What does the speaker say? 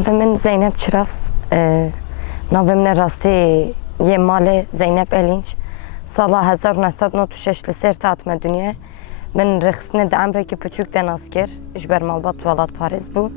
Navê min Zeynep Çirafs, navê rastî yê malê Zeynep Elînç. Sala 1996 li ser hatime dunyayê. Min rexistinê di emrekî piçûk de nas kir, ji ber malbat welat Parêz bû.